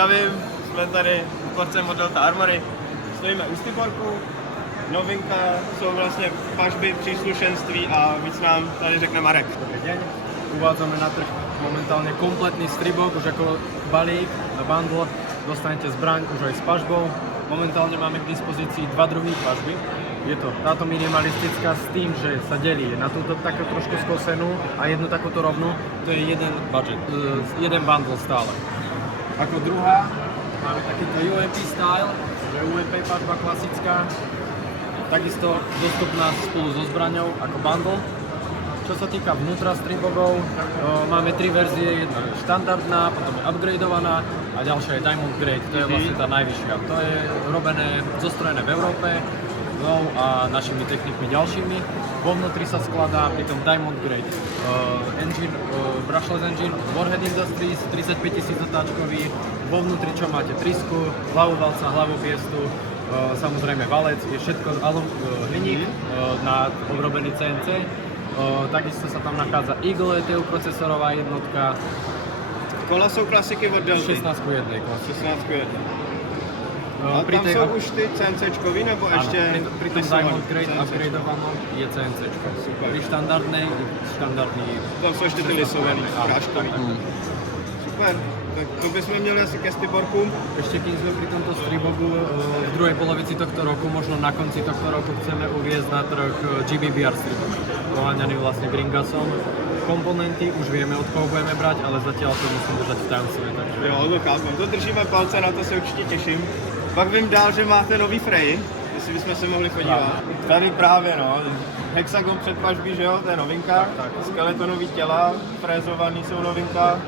Zdravím, jsme tady v porce od Delta Armory, stojíme u Stiborku, novinka jsou vlastně pažby, příslušenství a víc nám tady řekne Marek. Dobrý deň, uvádzame na trh momentálne kompletný stribok, už ako balík, bundle, dostanete zbraň už aj s pažbou. Momentálne máme k dispozícii dva druhy pažby. Je to táto minimalistická s tým, že sa delí na túto takú trošku skosenú a jednu takúto rovnú. To je jeden budget, jeden bundle stále. Ako druhá máme takýto UMP style, že UMP pažba klasická, takisto dostupná spolu so zbraňou ako bundle. Čo sa týka vnútra stribogov, máme tri verzie, jedna je štandardná, potom je upgradeovaná a ďalšia je Diamond Grade, to je vlastne tá najvyššia. To je robené, zostrojené v Európe, a našimi technikmi ďalšími. Vo vnútri sa skladá pri tom Diamond Grade engine, brushless engine od Warhead Industries, 35 000 otáčkový. Vo vnútri čo máte trysku, hlavu valca, hlavu piestu, samozrejme valec, je všetko hliník na obrobený CNC. Takisto sa tam nachádza Eagle ETU procesorová jednotka. Kola jsou klasiky od Delty? 16:1. 16:1. A tam jsou už ty CNCčkový, nebo áno, ještě? Pri tom Diamond Grade upgradeovanom je CNCčko. Super. Pri štandardný. Tam jsou ještě ty lisové práškový. Super, tak to bychom měli asi ke Stiborku. Ešte kým sme pri tomto stribogu, v druhej polovici tohto roku, možno na konci tohto roku chceme uviezť na trh GBBR stribok. Poháňaný vlastne Gringasom. Komponenty už vieme, od koho budeme brať, ale zatiaľ to musím držať v tajomstve. Takže... Jo, to chápu. To držíme palce, na to se určitě těším. Pak vím dál, že máte nový Frey, jestli bychom se mohli podívat. Tady právě no, hexagon předpažbí, že jo, to je novinka. Tak. Skeletonový těla, frézovaný jsou novinka.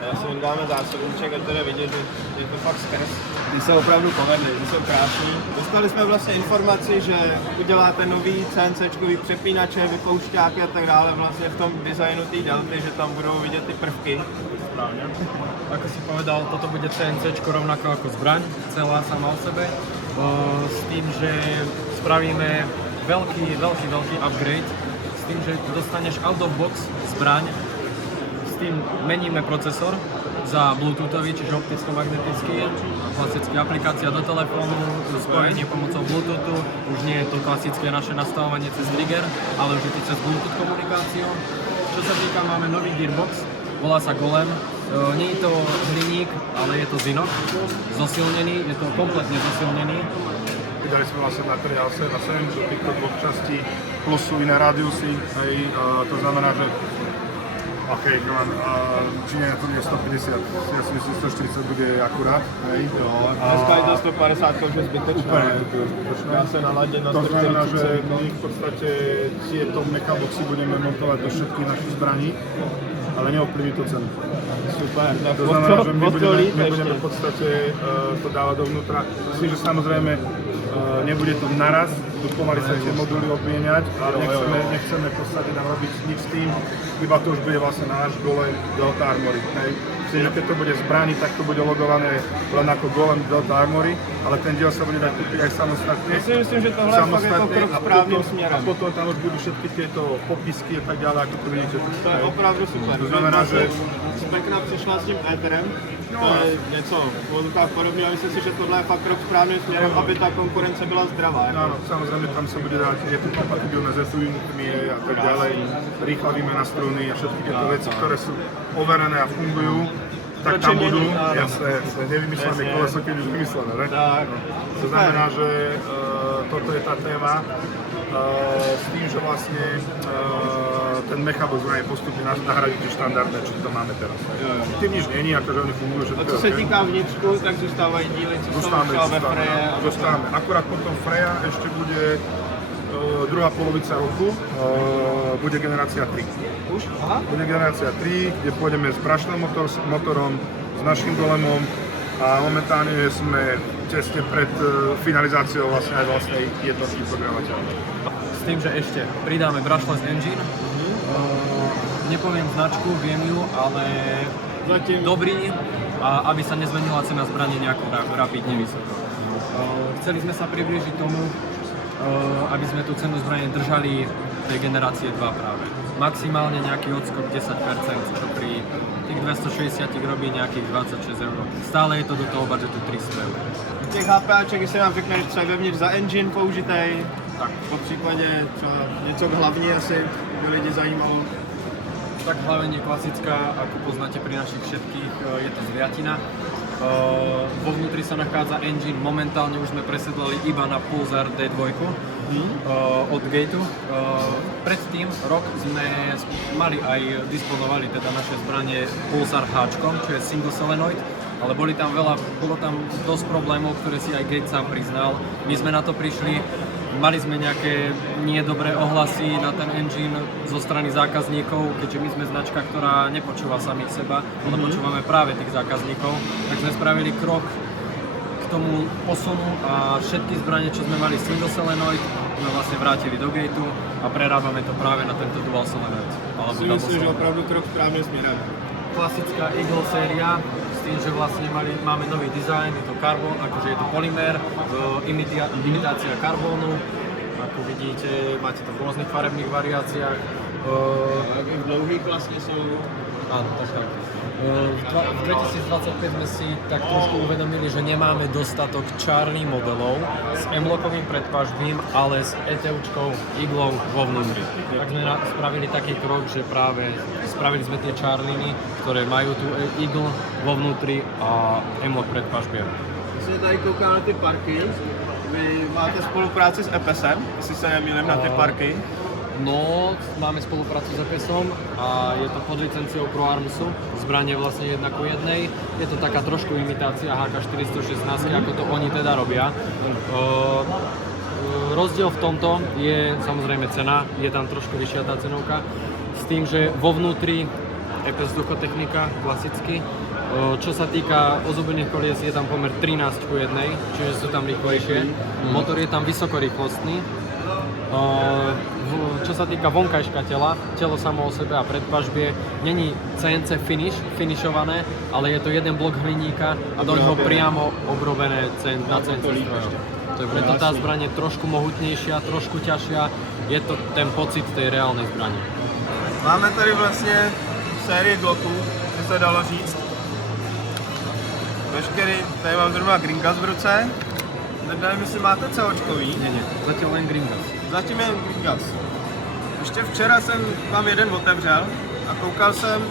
Já si jim dáme zásobníček, ať to jde vidět, že je to fakt skrz. Ty se opravdu povedly, ty jsou krásný. Dostali jsme vlastně informaci, že uděláte nový CNCčkový přepínače, vypoušťáky a tak dále vlastně v tom designu té Delty, že tam budou vidět ty prvky. Správne. Ako si povedal, toto bude CNCčko rovnako ako zbraň, celá sama o sebe. S tým, že spravíme veľký upgrade, s tým, že dostaneš out of box zbraň, s tým meníme procesor za Bluetoothový, čiže opticko-magnetický, klasické aplikácia do telefónu, spojenie pomocou Bluetoothu, už nie je to klasické naše nastavovanie cez trigger, ale už je to cez Bluetooth komunikáciu. Čo sa týka, máme nový gearbox, volá sa Golem. Nie je to hliník, ale je to zinok, zosilnený, je to kompletne zosilnený. Vydali sme vlastne materiál 7 na 7 do týchto dvoch častí, plus sú iné rádiusy, to znamená, že či nie, to nie je 150, ja si myslím, 140 bude akurát, hej. Dneska je to 150, už je zbytečné. Úplne je to zbytečné. Ja sa naladím na 140. To znamená, že my v podstate tieto mechaboxy budeme montovať do všetkých našich zbraní, ale neovplyvní to cenu. Super, tak To znamená, že my budeme v podstate to dávať dovnútra. Myslím, že samozrejme nebude to naraz, pomaly sa tie moduly obmieniať, ale nechceme v podstate nám robiť nič s tým, iba to už bude vlastne náš Golem Delta Armory. Čiže keď to bude zbraní, tak to bude logované len ako Golem Delta Armory, ale ten diel sa bude dať kúpiť aj samostatne. Ja si myslím, že tohle je fakt jako krok správnym směrem. A potom tam už budú všetky tieto popisky a tak ďalej, ako to vidíte. To je opravdu super. To znamená, že Spekna přišla s tím éterem, to je něco podobného, a myslím si, že tohle je fakt krok správným směrem, aby ta konkurence byla zdravá. áno, samozrejme tam sa bude dať, je to kompatibilné s SUV-mi a tak ďalej, rýchla výmena struny a všetky tieto veci, ktoré sú overené a fungujú, tak tam budú, jasné, nevymyslené koleso, keď už vymyslené, ne? Tak. To znamená, že toto je tá téma, s tým, že vlastne ten mechabox je postupne nahradiť tie štandardné, čo to máme teraz. Tým nič není, akože oni fungujú všetko. A co se týká vnitřku, tak zůstávají díly, co jsou třeba ve Freje. Zostáme. Akurát potom Freja ešte bude druhá polovica roku, bude generácia 3. Už? Aha. Bude generácia 3, kde pôjdeme s brushless motorom, s našim golemom a momentálne sme tesne pred finalizáciou vlastne aj vlastnej jednotky programovateľnej. S tým, že ešte pridáme brushless engine. Nepoviem značku, viem ju, ale dobrý, a aby sa nezmenila cena zbrane nejako rapidne vysoko. Chceli sme sa priblížiť tomu, aby sme tú cenu zbrane držali tej generácie 2 práve. maximálne nejaký odskok 10%, čo pri tých 260 robí nejakých 26 €. Stále je to do toho budžetu 300 €. Těch HPAček, jestli nám řekneš, co je vevnitř za engine použitej, Tak. po případě třeba něco k hlavní asi by lidi zajímalo. Tak hlavne klasická, ako poznáte pri našich všetkých, je to zliatina. Vo vnútri sa nachádza engine, momentálne už sme presedlali iba na Pulsar D2 od Gateu. Predtým rok sme mali aj disponovali teda naše zbranie Pulsar H, čo je single solenoid, ale bolo tam dosť problémov, ktoré si aj Gate sám priznal. My sme na to prišli, mali sme nejaké niedobré ohlasy na ten engine zo strany zákazníkov, keďže my sme značka, ktorá nepočúva samých seba, ale počúvame práve tých zákazníkov, tak sme spravili krok k tomu posunu a všetky zbranie, čo sme mali single solenoid, sme vlastne vrátili do Gateu a prerábame to práve na tento dual solenoid. Si myslím, že opravdu krok správným směrem. Klasická Eagle séria, s tým, že vlastne máme nový dizajn, je to karbon, akože je to polymer, imitácia karbónu, ako vidíte, máte to v rôznych farebných variáciách. V dlouhých vlastně jsou. Áno, tak. V 2025 sme si tak trošku uvedomili, že nemáme dostatok Charlie modelov s M-lockovým predpažbím, ale s ETUčkou Eaglou vo vnútri. Tak sme spravili taký krok, že práve spravili sme tie Charliny, ktoré majú tu Eagle vo vnútri a M-lock predpažbie. Když se tady kouká na ty parky, vy máte spolupráci s EPSem, jestli se nemýlím na ty parky. No, máme spoluprácu s EPSom a je to pod licenciou Pro Armsu, zbranie vlastne 1:1. Je to taká trošku imitácia HK416, ako to oni teda robia. Rozdiel v tomto je samozrejme cena, je tam trošku vyššia tá cenovka, s tým, že vo vnútri EPS vzduchotechnika klasicky. Čo sa týka ozubených kolies, je tam pomer 13:1, čiže sú tam rýchlejšie. Motor je tam vysokorýchlostný. Čo sa týka vonkajška tela, telo samo o sebe a predpažbie, není CNC finišované, ale je to jeden blok hliníka a do ňoho priamo obrobené na CNC strojom. To je preto tá zbraň je trošku mohutnejšia, trošku ťažšia, je to ten pocit tej reálnej zbrani. Máme tady vlastně sérii Glocků, by se dalo říct. Veškerý, tady mám zrovna Gringas v ruce. Nevím, jestli máte COčkový. Nie, zatiaľ len Gringas. Zatím je Gringas. Ještě včera jsem tam jeden otevřel a koukal jsem,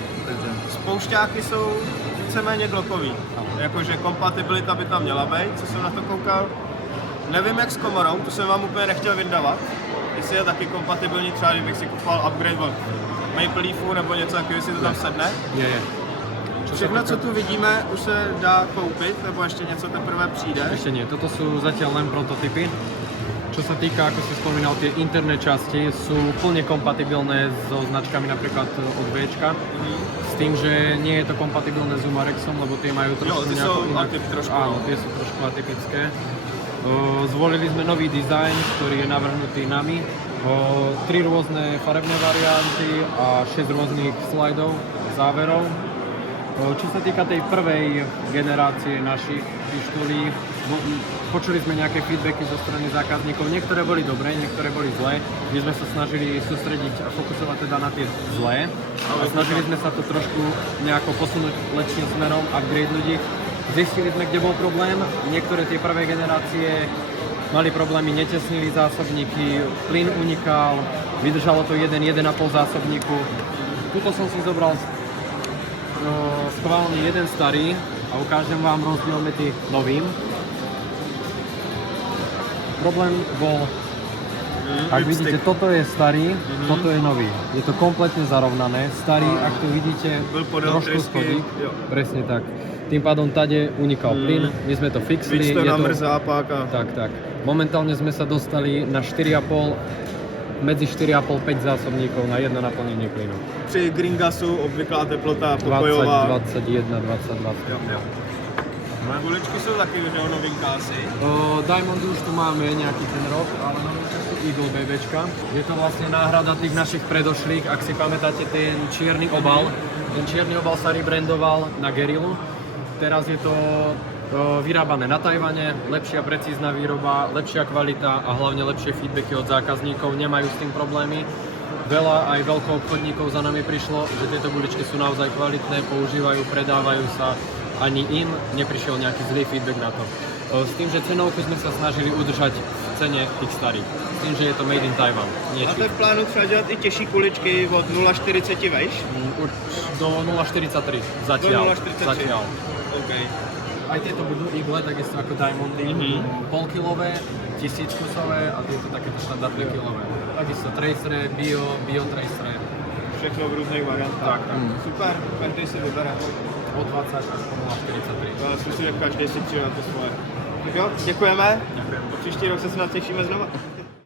spoušťáky jsou víceméně Glockový. Jakože kompatibilita by tam měla být, co jsem na to koukal. Nevím jak s komorou, to jsem vám úplně nechtěl vydávat. Jestli je taky kompatibilní, třeba kdybych si kupoval upgrade od Maple Leafu nebo něco takového, jestli to tam sedne. Je. Všechno, co tu vidíme, už se dá koupit, nebo ještě něco teprve přijde? Ešte nie, toto sú zatiaľ len prototypy. Čo sa týka, ako si spomínal, tie interné časti sú plne kompatibilné so značkami napríklad od Včka. S tým, že nie je to kompatibilné s Umarexom, lebo tie majú trošku trošku. Áno, tie sú trošku atypické. Zvolili sme nový dizajn, ktorý je navrhnutý nami. 3 rôzne farebné varianty a 6 rôznych slajdov, záverov. Čo sa týka tej prvej generácie našich pištolí, počuli sme nejaké feedbacky zo strany zákazníkov. Niektoré boli dobré, niektoré boli zlé. My sme sa snažili sústrediť a fokusovať teda na tie zlé. A snažili sme sa to trošku nejako posunúť lepším smerom, upgrade ľudí. Zistili sme, kde bol problém. Niektoré tie prvé generácie mali problémy, netesnili zásobníky, plyn unikal, vydržalo to 1,5 zásobníku. Tuto som si zobral schválne jeden starý a ukážem vám rozdiel medzi novým. Problém bol, ak vidíte, toto je starý, toto je nový. Je to kompletne zarovnané. Starý, ak tu vidíte, trošku schodík, presne tak. Tým pádom tade unikal plyn, my sme to fixli. Víc to namrzá páka. Tak. Momentálne sme sa dostali na 4,5, medzi 4,5-5 zásobníkov na jedno naplnenie plynu. Při Gringasu obvyklá teplota pokojová. 20, 21, 22. Jo. Moje guličky sú taky už novinka asi. Diamond už tu máme nejaký ten rok, ale novinka sú Eagle BBčka. Je to vlastne náhrada tých našich predošlých, ak si pamätáte ten čierny obal. Ten čierny obal sa rebrandoval na Guerrillu. Teraz je to vyrábané na Tajvane, lepšia precízna výroba, lepšia kvalita a hlavne lepšie feedbacky od zákazníkov, nemajú s tým problémy. veľa aj veľkoobchodníkov za nami prišlo, že tieto guličky sú naozaj kvalitné, používajú, predávajú sa, ani im neprišiel nejaký zlý feedback na to. S tým, že cenovku sme sa snažili udržať v cene tých starých. S tím, že je to made in Taiwan. Máte v plánu třeba dělat i těžší kuličky od 0,40 vejš? Už do 0,43 zatiaľ. Do 0,43. Zatiaľ. OK. Aj tieto budú igle, takisto ako Diamondy, polkilové, 1000 kusové a tieto takéto štandardné kilové. Takisto tracery, bio tracery. Všechno v různých variantách. Tak. Super, každý si vybere. Od 20 až po 0,43. Já si myslím, že každý si přijde na to svoje. Tak jo, děkujeme. Ďakujem. Příští rok se snad těšíme znova.